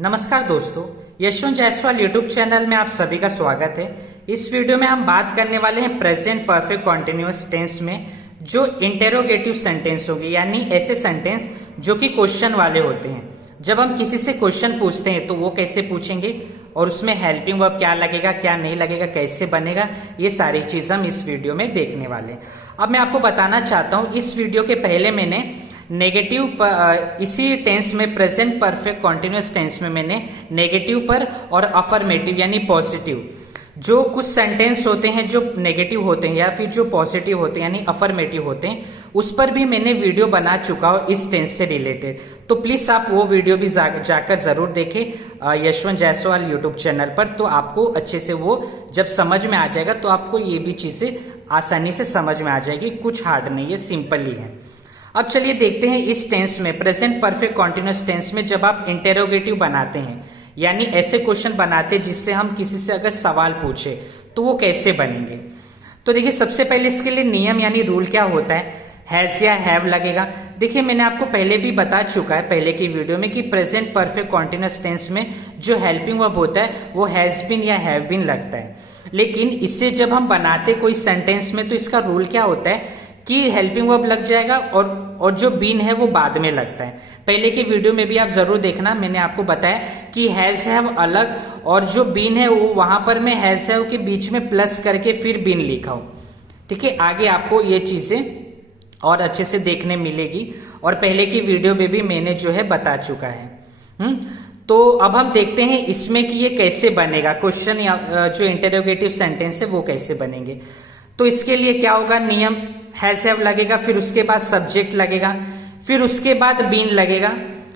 नमस्कार दोस्तों, Yashwant Jaiswal YouTube channel में आप सभी का स्वागत है। इस वीडियो में हम बात करने वाले हैं प्रेजेंट परफेक्ट कॉन्टिन्यूअस टेंस में जो इंटेरोगेटिव सेंटेंस होगी, यानी ऐसे सेंटेंस जो कि क्वेश्चन वाले होते हैं। जब हम किसी से क्वेश्चन पूछते हैं तो वो कैसे पूछेंगे और उसमें हेल्पिंग वर्ब क्या लगेगा, क्या नहीं लगेगा, कैसे बनेगा, ये सारी चीज हम इस वीडियो में देखने वाले हैं। अब मैं आपको बताना चाहता हूँ, इस वीडियो के पहले मैंने नेगेटिव इसी टेंस में प्रेजेंट परफेक्ट कॉन्टिन्यूअस टेंस में मैंने नेगेटिव पर और अफर्मेटिव यानी पॉजिटिव जो कुछ सेंटेंस होते हैं जो नेगेटिव होते हैं या फिर जो पॉजिटिव होते हैं यानी अफर्मेटिव होते हैं, उस पर भी मैंने वीडियो बना चुका हूँ इस टेंस से रिलेटेड। तो प्लीज आप वो वीडियो भी जाकर जरूर देखें यशवंत जायसवाल यूट्यूब चैनल पर। तो आपको अच्छे से वो जब समझ में आ जाएगा तो आपको ये भी चीजें आसानी से समझ में आ जाएगी। कुछ हार्ड नहीं है, सिंपल ही है। अब चलिए देखते हैं इस टेंस में, प्रेजेंट परफेक्ट कॉन्टिन्यूअस टेंस में जब आप इंटेरोगेटिव बनाते हैं यानी ऐसे क्वेश्चन बनाते हैं जिससे हम किसी से अगर सवाल पूछे तो वो कैसे बनेंगे। तो देखिए, सबसे पहले इसके लिए नियम यानी रूल क्या होता है, हैज या हैव लगेगा। देखिए, मैंने आपको पहले भी बता चुका है पहले की वीडियो में कि प्रेजेंट परफेक्ट कॉन्टिन्यूअस टेंस में जो हेल्पिंग वर्ब होता है वो हैज बीन या हैव बीन लगता है। लेकिन इससे जब हम बनाते कोई सेंटेंस में तो इसका रूल क्या होता है कि हेल्पिंग वर्ब लग जाएगा और जो बीन है वो बाद में लगता है। पहले की वीडियो में भी आप जरूर देखना, मैंने आपको बताया कि हैज हैव अलग और जो बीन है वो वहां पर मैं हैज हैव के बीच में प्लस करके फिर बीन लिखा हूं। ठीक है, आगे आपको ये चीजें और अच्छे से देखने मिलेगी और पहले की वीडियो में भी मैंने जो है बता चुका है। तो अब हम देखते हैं इसमें कि ये कैसे बनेगा, क्वेश्चन या जो इंटरोगेटिव सेंटेंस है वो कैसे बनेंगे। तो इसके लिए क्या होगा, नियम हैज हैव लगेगा, फिर उसके बाद सब्जेक्ट लगेगा, फिर उसके बाद बीन लगेगा,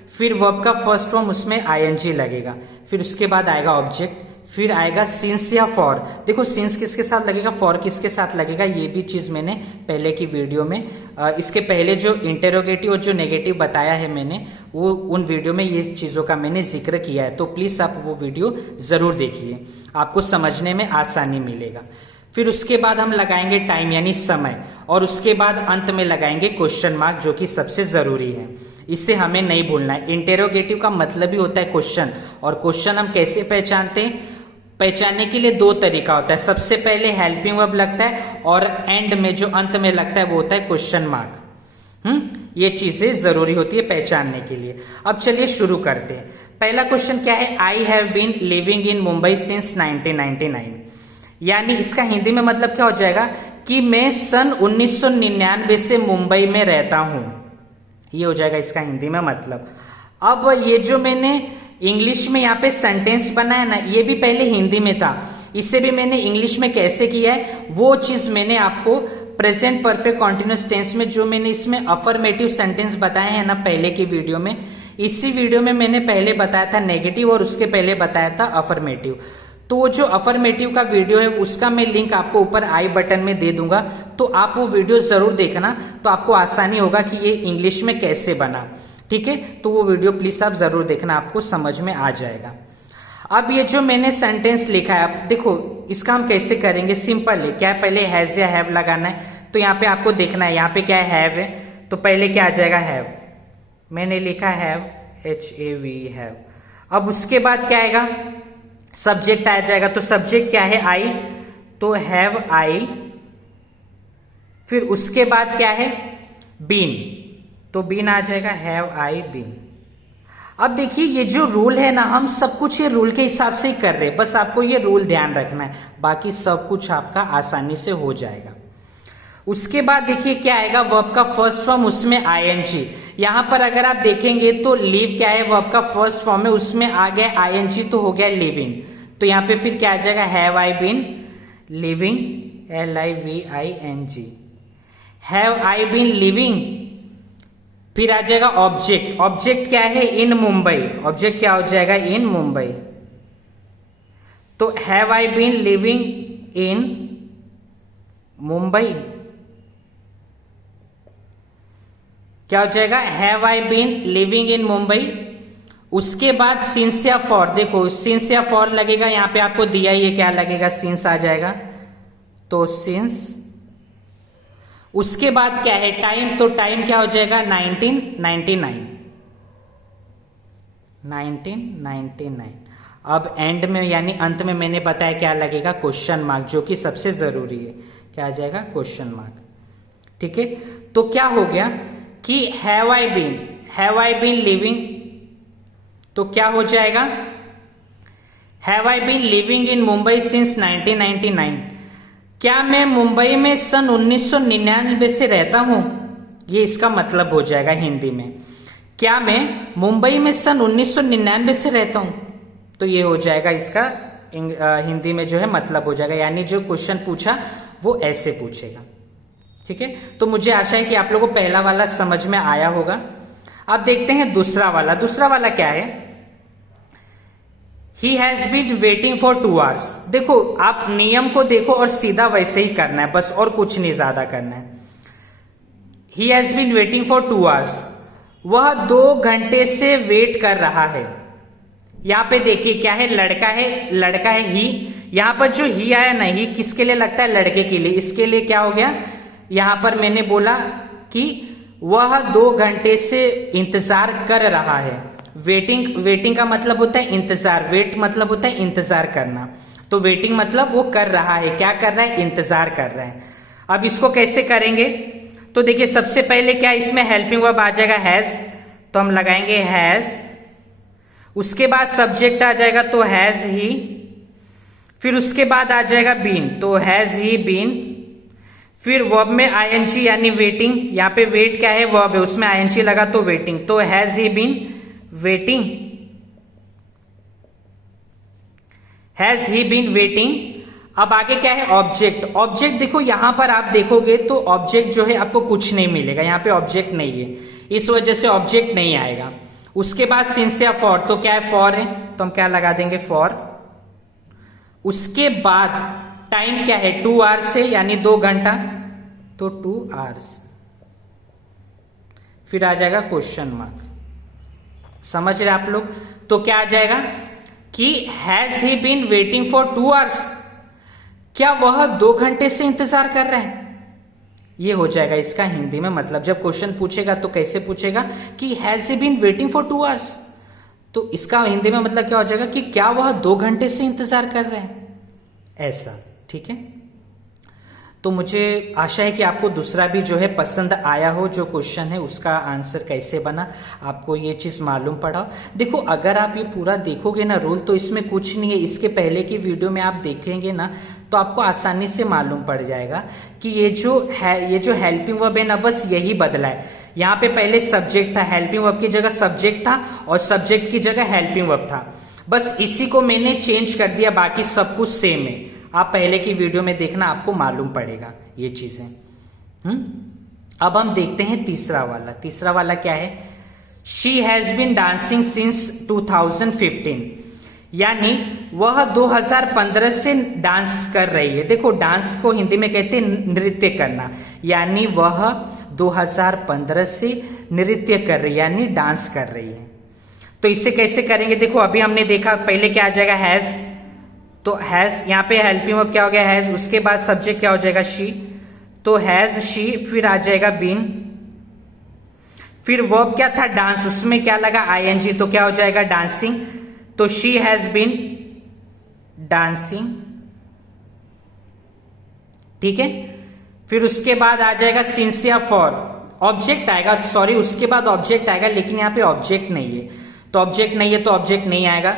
फिर वर्ब का फर्स्ट फॉर्म उसमें आईएनजी लगेगा, फिर उसके बाद आएगा ऑब्जेक्ट, फिर आएगा सिंस या फॉर। देखो, सिंस किसके साथ लगेगा, फॉर किसके साथ लगेगा, ये भी चीज मैंने पहले की वीडियो में इसके पहले जो इंटेरोगेटिव और जो नेगेटिव बताया है मैंने वो उन वीडियो में ये चीजों का मैंने जिक्र किया है। तो प्लीज आप वो वीडियो जरूर देखिए, आपको समझने में आसानी मिलेगा। फिर उसके बाद हम लगाएंगे टाइम यानी समय, और उसके बाद अंत में लगाएंगे क्वेश्चन मार्क जो कि सबसे जरूरी है, इससे हमें नहीं भूलना है। इंटेरोगेटिव का मतलब ही होता है क्वेश्चन, और क्वेश्चन हम कैसे पहचानते हैं, पहचानने के लिए दो तरीका होता है। सबसे पहले हेल्पिंग वर्ब लगता है और एंड में जो अंत में लगता है वो होता है क्वेश्चन मार्क। ये चीजें जरूरी होती है पहचानने के लिए। अब चलिए शुरू करते हैं। पहला क्वेश्चन क्या है, I have been living in Mumbai since 1999, यानी इसका हिंदी में मतलब क्या हो जाएगा कि मैं सन 1999 से मुंबई में रहता हूं, ये हो जाएगा इसका हिंदी में मतलब। अब ये जो मैंने इंग्लिश में यहाँ पे सेंटेंस बनाया ना, ये भी पहले हिंदी में था, इससे भी मैंने इंग्लिश में कैसे किया है वो चीज मैंने आपको प्रेजेंट परफेक्ट कॉन्टिन्यूअस टेंस में जो मैंने इसमें अफर्मेटिव सेंटेंस बताए हैं ना पहले की वीडियो में, इसी वीडियो में मैंने पहले बताया था नेगेटिव और उसके पहले बताया था अफर्मेटिव। तो वो जो अफर्मेटिव का वीडियो है उसका मैं लिंक आपको ऊपर आई बटन में दे दूंगा, तो आप वो वीडियो जरूर देखना, तो आपको आसानी होगा कि ये इंग्लिश में कैसे बना। ठीक है, तो वो वीडियो प्लीज आप जरूर देखना, आपको समझ में आ जाएगा। अब ये जो मैंने सेंटेंस लिखा है, आप देखो इसका हम कैसे करेंगे, सिंपल है। क्या पहले हैज या हैव लगाना है, तो यहाँ पे आपको देखना है, यहाँ पे क्या है, हैव है, तो पहले क्या आ जाएगा, हैव। मैंने लिखा हैव, HAV हैव। अब उसके बाद क्या आएगा, सब्जेक्ट आ जाएगा, तो सब्जेक्ट क्या है, आई, तो हैव आई। फिर उसके बाद क्या है, बीन, तो बीन आ जाएगा, हैव आई बीन। अब देखिए, ये जो रूल है ना, हम सब कुछ ये रूल के हिसाब से ही कर रहे हैं, बस आपको ये रूल ध्यान रखना है, बाकी सब कुछ आपका आसानी से हो जाएगा। उसके बाद देखिए क्या आएगा, वर्ब का फर्स्ट फॉर्म, उसमें आईएनजी। यहां पर अगर आप देखेंगे तो लिव क्या है, वर्ब का फर्स्ट फॉर्म है, उसमें आ गया आईएनजी, तो हो गया लिविंग। तो यहां पे फिर क्या आ जाएगा, have I been living, LIVING, have I been living. फिर आ जाएगा ऑब्जेक्ट, ऑब्जेक्ट क्या है, इन मुंबई, ऑब्जेक्ट क्या हो जाएगा, इन मुंबई। तो have I been living in Mumbai, क्या हो जाएगा, have I been living in Mumbai. उसके बाद सिंस या फॉर, देखो सिंस या फॉर लगेगा, यहां पे आपको दिया ही है क्या लगेगा, सिंस आ जाएगा, तो सिंस। उसके बाद क्या है, टाइम, तो टाइम क्या हो जाएगा, 1999। 1999। अब एंड में यानी अंत में मैंने बताया क्या लगेगा, क्वेश्चन मार्क, जो कि सबसे जरूरी है। क्या आ जाएगा, क्वेश्चन मार्क। ठीक है, तो क्या हो गया कि हैव आई बीन लिविंग, तो क्या हो जाएगा, have I been living in Mumbai since 1999। क्या मैं मुंबई में सन 1999 से रहता हूं, ये इसका मतलब हो जाएगा हिंदी में। क्या मैं मुंबई में सन 1999 से रहता हूं, तो ये हो जाएगा इसका हिंदी में जो है मतलब हो जाएगा, यानी जो क्वेश्चन पूछा वो ऐसे पूछेगा। ठीक है, तो मुझे आशा है कि आप लोगों को पहला वाला समझ में आया होगा। अब देखते हैं दूसरा वाला। दूसरा वाला क्या है, he has been waiting for 2 hours। देखो आप नियम को देखो और सीधा वैसे ही करना है बस, और कुछ नहीं ज्यादा करना है। He has been waiting for 2 hours, वह 2 घंटे से वेट कर रहा है। यहां पे देखिए क्या है, लड़का है ही। यहां पर जो ही आया ना, ही किसके लिए लगता है, लड़के के लिए। इसके लिए क्या हो गया, यहां पर मैंने बोला कि वह 2 घंटे से इंतजार कर रहा है। वेटिंग का मतलब होता है इंतजार, वेट मतलब होता है इंतजार करना, तो वेटिंग मतलब वो कर रहा है, क्या कर रहा है, इंतजार कर रहा है। अब इसको कैसे करेंगे, तो देखिए सबसे पहले क्या इसमें हेल्पिंग वर्ब आ जाएगा हैज, तो हम लगाएंगे हैज। उसके बाद सब्जेक्ट आ जाएगा तो हैज ही। फिर उसके बाद आ जाएगा बीन, तो हैज ही बीन। फिर वर्ब में आईएनजी यानी वेटिंग, यहाँ पे वेट क्या है, वर्ब है, उसमें आईएनजी लगा तो वेटिंग, तो has he been waiting, has he been waiting. अब आगे क्या है, ऑब्जेक्ट देखो यहां पर आप देखोगे तो ऑब्जेक्ट जो है आपको कुछ नहीं मिलेगा, यहां पे ऑब्जेक्ट नहीं है, इस वजह से ऑब्जेक्ट नहीं आएगा। उसके बाद सिंस या फॉर, तो क्या है, फॉर है, तो हम क्या लगा देंगे, फॉर। उसके बाद टाइम क्या है, 2 hours है यानी 2 घंटा, तो 2 hours। फिर आ जाएगा क्वेश्चन मार्क, समझ रहे आप लोग। तो क्या आ जाएगा कि has he been waiting for 2 hours, क्या वह 2 घंटे से इंतजार कर रहे हैं, ये हो जाएगा इसका हिंदी में मतलब। जब क्वेश्चन पूछेगा तो कैसे पूछेगा कि has he been waiting for 2 hours, तो इसका हिंदी में मतलब क्या हो जाएगा कि क्या वह 2 घंटे से इंतजार कर रहे हैं, ऐसा। ठीक है, तो मुझे आशा है कि आपको दूसरा भी जो है पसंद आया हो, जो क्वेश्चन है उसका आंसर कैसे बना, आपको ये चीज़ मालूम पड़ा हो। देखो अगर आप ये पूरा देखोगे ना रूल, तो इसमें कुछ नहीं है, इसके पहले की वीडियो में आप देखेंगे ना तो आपको आसानी से मालूम पड़ जाएगा कि ये जो हेल्पिंग वर्ब है ना, बस यही बदला है। यहाँ पे पहले सब्जेक्ट था, हेल्पिंग वर्ब की जगह सब्जेक्ट था और सब्जेक्ट की जगह हेल्पिंग वर्ब था, बस इसी को मैंने चेंज कर दिया, बाकी सब कुछ सेम है। आप पहले की वीडियो में देखना, आपको मालूम पड़ेगा ये चीजें। अब हम देखते हैं तीसरा वाला क्या है, she has been dancing since 2015, यानी वह 2015 से डांस कर रही है। देखो डांस को हिंदी में कहते हैं नृत्य करना, यानी वह 2015 से नृत्य कर रही है, यानी डांस कर रही है। तो इसे कैसे करेंगे, देखो अभी हमने देखा पहले क्या आ जाएगा, हैज, तो हैज यहाँ पे हेल्पिंग वर्ब क्या हो गया, हैज। उसके बाद सब्जेक्ट क्या हो जाएगा, शी, तो हैज शी। फिर आ जाएगा बीन। फिर वर्ब क्या था, डांस, उसमें क्या लगा, आईएनजी, तो क्या हो जाएगा, डांसिंग, तो शी हैज बीन डांसिंग। ठीक है, फिर उसके बाद आ जाएगा सिंस या फॉर, ऑब्जेक्ट आएगा, सॉरी उसके बाद ऑब्जेक्ट आएगा, लेकिन यहाँ पे ऑब्जेक्ट नहीं है, तो ऑब्जेक्ट नहीं है तो ऑब्जेक्ट नहीं आएगा।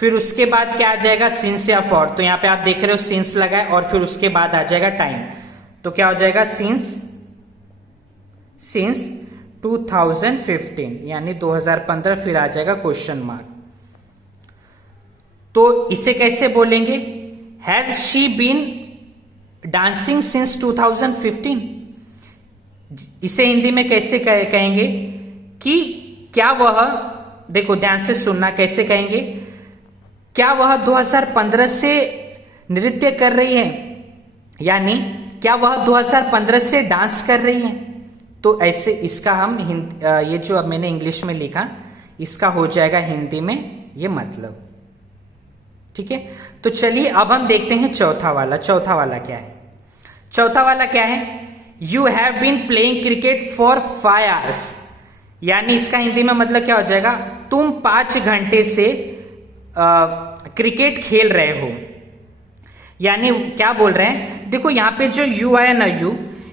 फिर उसके बाद क्या आ जाएगा, सिंस या फॉर, तो यहाँ पे आप देख रहे हो सिंस लगा है, और फिर उसके बाद आ जाएगा टाइम, तो क्या हो जाएगा, सिंस 2015 यानी 2015। फिर आ जाएगा क्वेश्चन मार्क। तो इसे कैसे बोलेंगे, has she been dancing since 2015, इसे हिंदी में कैसे कहेंगे कि क्या वह, देखो ध्यान से सुनना, कैसे कहेंगे, क्या वह 2015 से नृत्य कर रही है, यानी क्या वह 2015 से डांस कर रही है। तो ऐसे इसका हम ये जो अब मैंने इंग्लिश में लिखा, इसका हो जाएगा हिंदी में ये मतलब। ठीक है, तो चलिए अब हम देखते हैं चौथा वाला क्या है। चौथा वाला क्या है, you have been playing cricket for 5 hours, यानी इसका हिंदी में मतलब क्या हो जाएगा, तुम 5 घंटे से क्रिकेट खेल रहे हो। यानी क्या बोल रहे हैं, देखो यहाँ पे जो यू आया ना,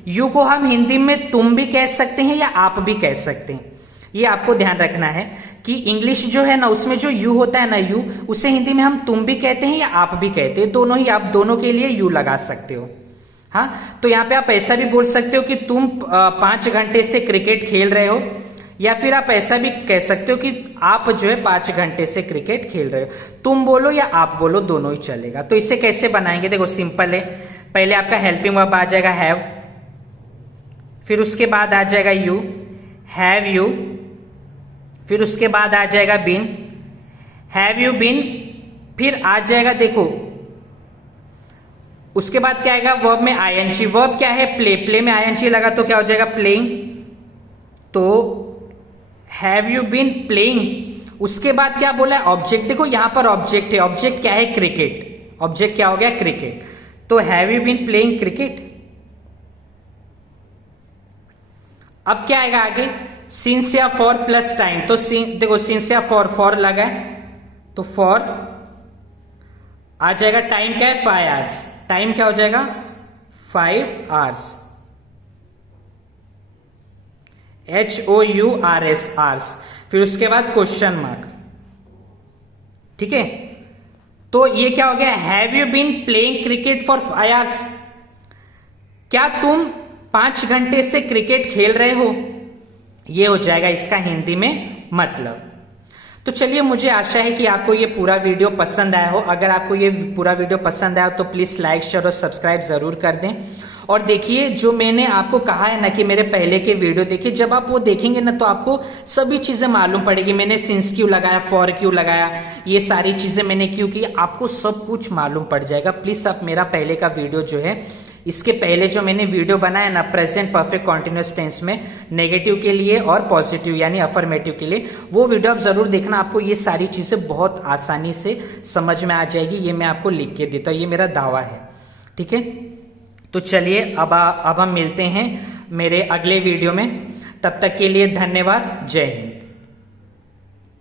यू को हम हिंदी में तुम भी कह सकते हैं या आप भी कह सकते हैं। ये आपको ध्यान रखना है कि इंग्लिश जो है ना, उसमें जो यू होता है ना, यू, उसे हिंदी में हम तुम भी कहते हैं या आप भी कहते हैं, दोनों ही, आप दोनों के लिए यू लगा सकते हो। हाँ, तो यहाँ पे आप ऐसा भी बोल सकते हो कि तुम 5 घंटे से क्रिकेट खेल रहे हो, या फिर आप ऐसा भी कह सकते हो कि आप जो है 5 घंटे से क्रिकेट खेल रहे हो। तुम बोलो या आप बोलो, दोनों ही चलेगा। तो इसे कैसे बनाएंगे, देखो सिंपल है। पहले आपका हेल्पिंग वर्ब आ जाएगा हैव, फिर उसके बाद आ जाएगा यू, हैव यू, फिर उसके बाद आ जाएगा बीन, हैव यू बीन, फिर आ जाएगा, देखो उसके बाद क्या आएगा, वर्ब में आईएनजी। वर्ब क्या है, प्ले, प्ले में आईएनजी लगा तो क्या हो जाएगा, प्लेइंग। तो हैव यू बीन प्लेइंग। उसके बाद क्या बोला है, ऑब्जेक्ट। देखो यहां पर ऑब्जेक्ट है, ऑब्जेक्ट क्या है, क्रिकेट। ऑब्जेक्ट क्या हो गया, क्रिकेट। तो have you been playing cricket. अब क्या आएगा आगे, सिंस या फॉर प्लस टाइम। तो देखो सिंस या फॉर लगा है तो फॉर आ जाएगा। टाइम क्या है, 5 आवर्स। टाइम क्या हो जाएगा, 5 आवर्स। HOURS, hours. फिर उसके बाद क्वेश्चन मार्क, ठीक है। तो ये क्या हो गया, have you been playing cricket for 5 hours. क्या तुम 5 घंटे से क्रिकेट खेल रहे हो, ये हो जाएगा इसका हिंदी में मतलब। तो चलिए, मुझे आशा है कि आपको ये पूरा वीडियो पसंद आया हो। अगर आपको ये पूरा वीडियो पसंद आया हो तो प्लीज लाइक, शेयर और सब्सक्राइब जरूर कर दें। और देखिए, जो मैंने आपको कहा है ना कि मेरे पहले के वीडियो देखिए, जब आप वो देखेंगे ना तो आपको सभी चीजें मालूम पड़ेगी। मैंने सिंस क्यों लगाया, फॉर क्यों लगाया, ये सारी चीजें मैंने क्यों की, आपको सब कुछ मालूम पड़ जाएगा। प्लीज आप मेरा पहले का वीडियो जो है, इसके पहले जो मैंने वीडियो बनाया ना प्रेजेंट परफेक्ट कॉन्टिन्यूअस टेंस में नेगेटिव के लिए और पॉजिटिव यानी अफर्मेटिव के लिए, वो वीडियो आप जरूर देखना। आपको ये सारी चीजें बहुत आसानी से समझ में आ जाएगी। ये मैं आपको लिख के देता हूँ, ये मेरा दावा है, ठीक है। तो चलिए, अब हम मिलते हैं मेरे अगले वीडियो में। तब तक के लिए धन्यवाद। जय हिंद।